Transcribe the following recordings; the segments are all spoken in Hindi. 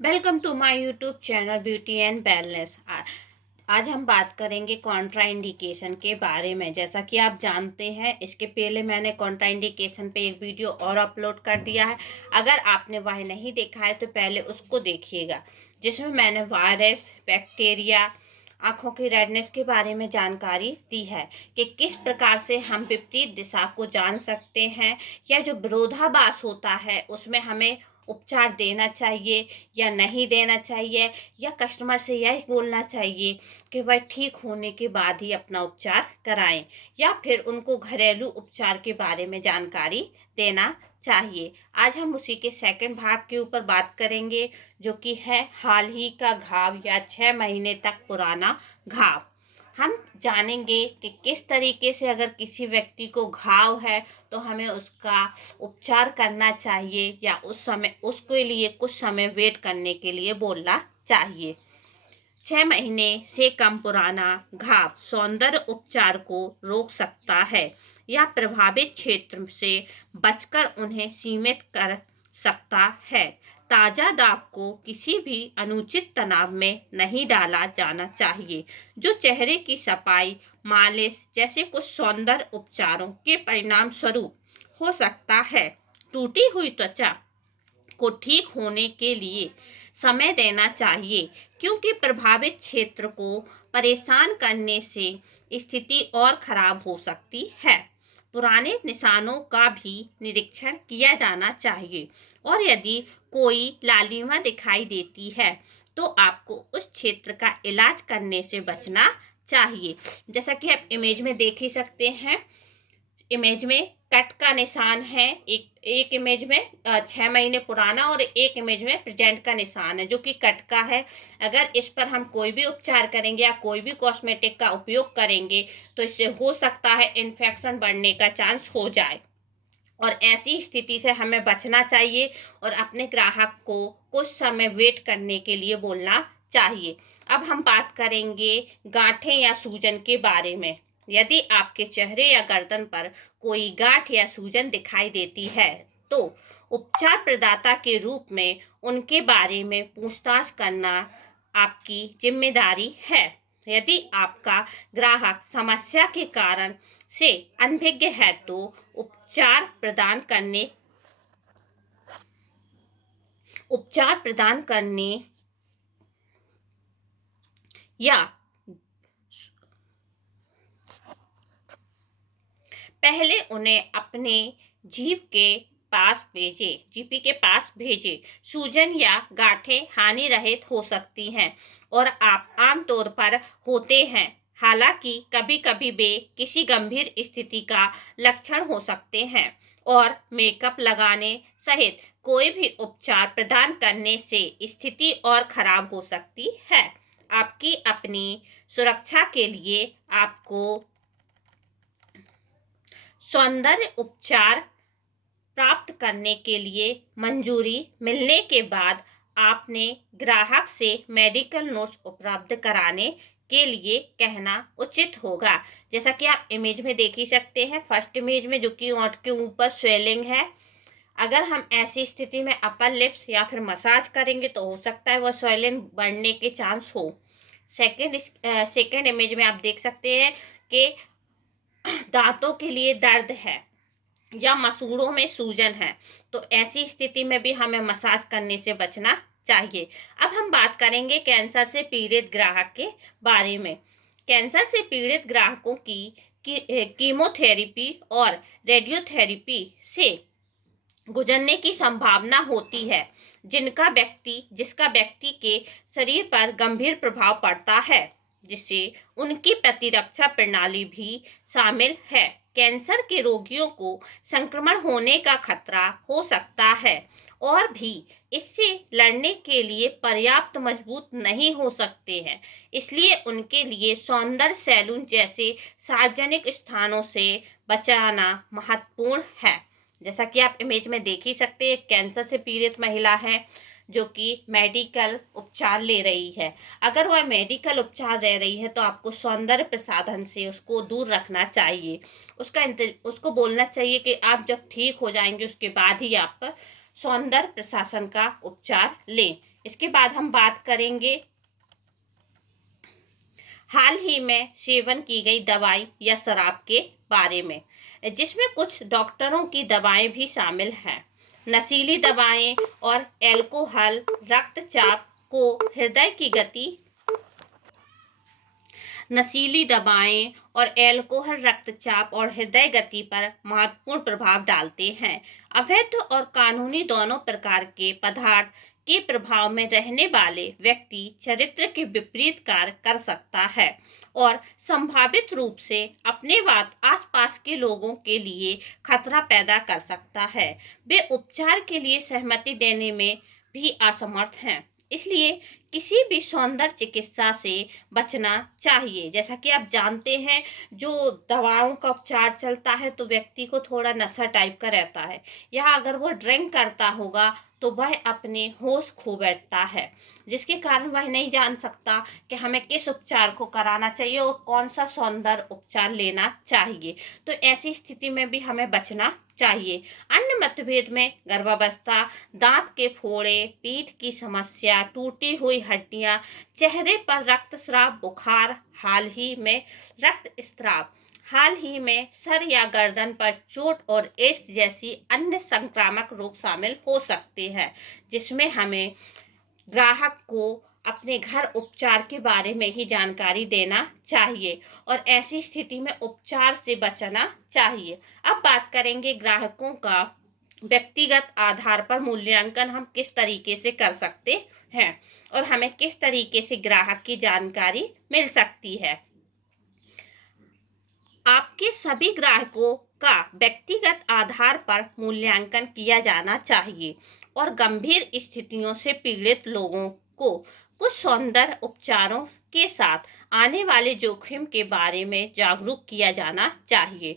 Welcome to my YouTube channel beauty and wellness. आज हम बात करेंगे कॉन्ट्राइंडिकेशन के बारे में। जैसा कि आप जानते हैं, इसके पहले मैंने कॉन्ट्राइंडिकेशन पे एक वीडियो और अपलोड कर दिया है। अगर आपने वह नहीं देखा है तो पहले उसको देखिएगा, जिसमें मैंने वायरस, बैक्टीरिया, आँखों की रेडनेस के बारे में जानकारी दी है कि किस प्रकार से हम विपरीत दिशा को जान सकते हैं, या जो विरोधाभास होता है उसमें हमें उपचार देना चाहिए या नहीं देना चाहिए, या कस्टमर से यह बोलना चाहिए कि वह ठीक होने के बाद ही अपना उपचार कराएं, या फिर उनको घरेलू उपचार के बारे में जानकारी देना चाहिए। आज हम उसी के सेकंड भाग के ऊपर बात करेंगे, जो कि है हाल ही का घाव या 6 महीने तक पुराना घाव। हम जानेंगे कि किस तरीके से अगर किसी व्यक्ति को घाव है तो हमें उसका उपचार करना चाहिए, या उस समय उसके लिए कुछ समय वेट करने के लिए बोलना चाहिए। 6 महीने से कम पुराना घाव सौंदर्य उपचार को रोक सकता है या प्रभावित क्षेत्र से बचकर उन्हें सीमित कर सकता है। ताज़ा दाग को किसी भी अनुचित तनाव में नहीं डाला जाना चाहिए, जो चेहरे की सफाई, मालिश जैसे कुछ सौंदर्य उपचारों के परिणाम स्वरूप हो सकता है। टूटी हुई त्वचा को ठीक होने के लिए समय देना चाहिए, क्योंकि प्रभावित क्षेत्र को परेशान करने से स्थिति और खराब हो सकती है। पुराने निशानों का भी निरीक्षण किया जाना चाहिए, और यदि कोई लालिमा दिखाई देती है तो आपको उस क्षेत्र का इलाज करने से बचना चाहिए। जैसा कि आप इमेज में देख ही सकते हैं, इमेज में कट का निशान है। एक इमेज में 6 महीने पुराना, और एक इमेज में प्रेजेंट का निशान है जो कि कट का है। अगर इस पर हम कोई भी उपचार करेंगे या कोई भी कॉस्मेटिक का उपयोग करेंगे तो इससे हो सकता है इन्फेक्शन बढ़ने का चांस हो जाए, और ऐसी स्थिति से हमें बचना चाहिए और अपने ग्राहक को कुछ समय वेट करने के लिए बोलना चाहिए। अब हम बात करेंगे गांठें या सूजन के बारे में। यदि आपके चेहरे या गर्दन पर कोई गांठ या सूजन दिखाई देती है तो उपचार प्रदाता के रूप में उनके बारे में पूछताछ करना आपकी जिम्मेदारी है। यदि आपका ग्राहक समस्या के कारण से अनभिज्ञ है तो उपचार प्रदान करने या पहले उन्हें अपने जीपी के पास भेजे। सूजन या गांठें हानि रहित हो सकती हैं और आप आमतौर पर होते हैं, हालांकि कभी कभी वे किसी गंभीर स्थिति का लक्षण हो सकते हैं, और मेकअप लगाने सहित कोई भी उपचार प्रदान करने से स्थिति और खराब हो सकती है। आपकी अपनी सुरक्षा के लिए आपको सौंदर्य उपचार प्राप्त करने के लिए मंजूरी मिलने के बाद आपने ग्राहक से मेडिकल नोट्स उपलब्ध कराने के लिए कहना उचित होगा। जैसा कि आप इमेज में देख ही सकते हैं, फर्स्ट इमेज में जो कि ओंठ के ऊपर स्वेलिंग है। अगर हम ऐसी स्थिति में अपर लिप्स या फिर मसाज करेंगे तो हो सकता है वह स्वेलिंग बढ़ने के चांस हो। सेकेंड इमेज में आप देख सकते हैं कि दांतों के लिए दर्द है या मसूड़ों में सूजन है, तो ऐसी स्थिति में भी हमें मसाज करने से बचना चाहिए। अब हम बात करेंगे कैंसर से पीड़ित ग्राहक के बारे में। कैंसर से पीड़ित ग्राहकों की कीमोथेरेपी और रेडियोथेरेपी से गुजरने की संभावना होती है, जिसका व्यक्ति के शरीर पर गंभीर प्रभाव पड़ता है, जिससे उनकी प्रतिरक्षा प्रणाली भी शामिल है। कैंसर के रोगियों को संक्रमण होने का खतरा हो सकता है और भी इससे लड़ने के लिए पर्याप्त मजबूत नहीं हो सकते हैं, इसलिए उनके लिए सौंदर्य सैलून जैसे सार्वजनिक स्थानों से बचाना महत्वपूर्ण है। जैसा कि आप इमेज में देख ही सकते हैं, कैंसर से पीड़ित महिला है जो कि मेडिकल उपचार ले रही है। अगर वह मेडिकल उपचार ले रही है तो आपको सौंदर्य प्रसाधन से उसको दूर रखना चाहिए। उसको बोलना चाहिए कि आप जब ठीक हो जाएंगे उसके बाद ही आप सौंदर्य प्रशासन का उपचार लें। इसके बाद हम बात करेंगे हाल ही में सेवन की गई दवाई या शराब के बारे में, जिसमें कुछ डॉक्टरों की दवाएं भी शामिल हैं। नशीली दवाएं और एल्कोहल रक्तचाप को हृदय की गति नशीली दवाएं और एल्कोहल रक्तचाप और हृदय गति पर महत्वपूर्ण प्रभाव डालते हैं। अवैध और कानूनी दोनों प्रकार के पदार्थ के प्रभाव में रहने वाले व्यक्ति चरित्र के विपरीत कार्य कर सकता है और संभावित रूप से अपने बाद आसपास के लोगों के लिए खतरा पैदा कर सकता है। वे उपचार के लिए सहमति देने में भी असमर्थ हैं। इसलिए किसी भी सौंदर्य चिकित्सा से बचना चाहिए। जैसा कि आप जानते हैं, जो दवाओं का उपचार चलता है तो व्यक्ति को थोड़ा नशा टाइप का रहता है, या अगर वो ड्रिंक करता होगा तो वह अपने होश खो बैठता है, जिसके कारण वह नहीं जान सकता कि हमें किस उपचार को कराना चाहिए और कौन सा सौंदर्य उपचार लेना चाहिए। तो ऐसी स्थिति में भी हमें बचना चाहिए। अन्य मतभेद में गर्भावस्था, दांत के फोड़े, पीठ की समस्या, टूटी हुई हड्डियां, चेहरे पर रक्तस्राव, बुखार, हाल ही में सर या गर्दन पर चोट और एड्स जैसी अन्य संक्रामक रोग शामिल हो सकते हैं, जिसमें हमें ग्राहक को अपने घर उपचार के बारे में ही जानकारी देना चाहिए और ऐसी स्थिति में उपचार से बचना चाहिए। अब बात करेंगे ग्राहकों का व्यक्तिगत आधार पर मूल्यांकन हम किस तरीके से कर सकते हैं और हमें किस तरीके से ग्राहक की जानकारी मिल सकती है। आपके सभी ग्राहकों का व्यक्तिगत आधार पर मूल्यांकन किया जाना चाहिए और गंभीर स्थितियों से पीड़ित लोगों को कुछ सौंदर्य उपचारों के साथ आने वाले जोखिम के बारे में जागरूक किया जाना चाहिए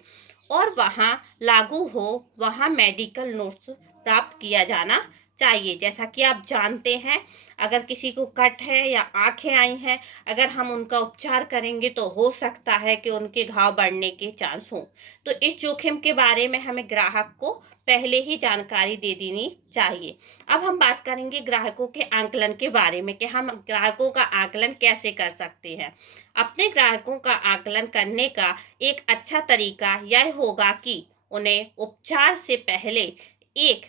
और वहां लागू हो वहां मेडिकल नोट्स प्राप्त किया जाना चाहिए। जैसा कि आप जानते हैं, अगर किसी को कट है या आंखें आई हैं, अगर हम उनका उपचार करेंगे तो हो सकता है कि उनके घाव बढ़ने के चांस हों। तो इस जोखिम के बारे में हमें ग्राहक को पहले ही जानकारी दे देनी चाहिए। अब हम बात करेंगे ग्राहकों के आकलन के बारे में कि हम ग्राहकों का आकलन कैसे कर सकते हैं। अपने ग्राहकों का आकलन करने का एक अच्छा तरीका यह होगा कि उन्हें उपचार से पहले एक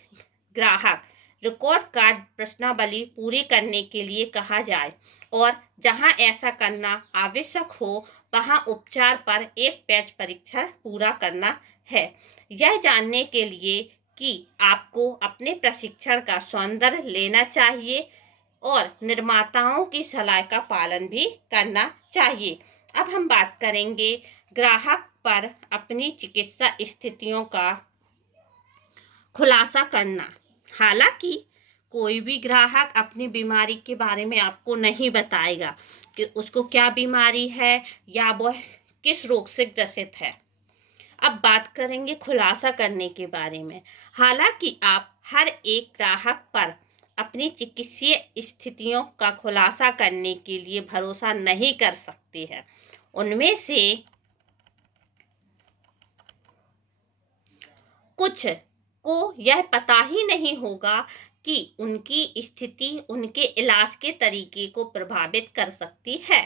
ग्राहक रिकॉर्ड कार्ड प्रश्नावली पूरी करने के लिए कहा जाए और जहां ऐसा करना आवश्यक हो वहां उपचार पर एक पैच परीक्षण पूरा करना है, यह जानने के लिए कि आपको अपने प्रशिक्षण का सौंदर्य लेना चाहिए और निर्माताओं की सलाह का पालन भी करना चाहिए। अब हम बात करेंगे ग्राहक पर अपनी चिकित्सा स्थितियों का खुलासा करना। हालांकि कोई भी ग्राहक अपनी बीमारी के बारे में आपको नहीं बताएगा कि उसको क्या बीमारी है या वह किस रोग से ग्रसित है। अब बात करेंगे खुलासा करने के बारे में। हालांकि आप हर एक ग्राहक पर अपनी चिकित्सीय स्थितियों का खुलासा करने के लिए भरोसा नहीं कर सकते हैं। उनमें से कुछ को यह पता ही नहीं होगा कि उनकी स्थिति उनके इलाज के तरीके को प्रभावित कर सकती है,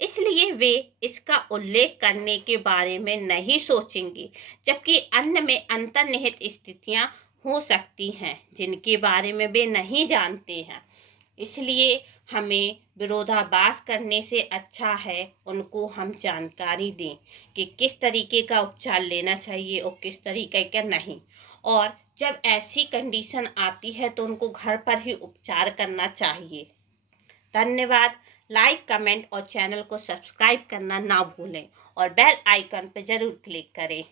इसलिए वे इसका उल्लेख करने के बारे में नहीं सोचेंगे, जबकि अन्य में अंतर्निहित स्थितियां हो सकती हैं जिनके बारे में वे नहीं जानते हैं। इसलिए हमें विरोधाभास करने से अच्छा है उनको हम जानकारी दें कि किस तरीके का उपचार लेना चाहिए और किस तरीके का नहीं। और जब ऐसी कंडीशन आती है तो उनको घर पर ही उपचार करना चाहिए। धन्यवाद। लाइक, कमेंट और चैनल को सब्सक्राइब करना ना भूलें और बेल आइकन पर ज़रूर क्लिक करें।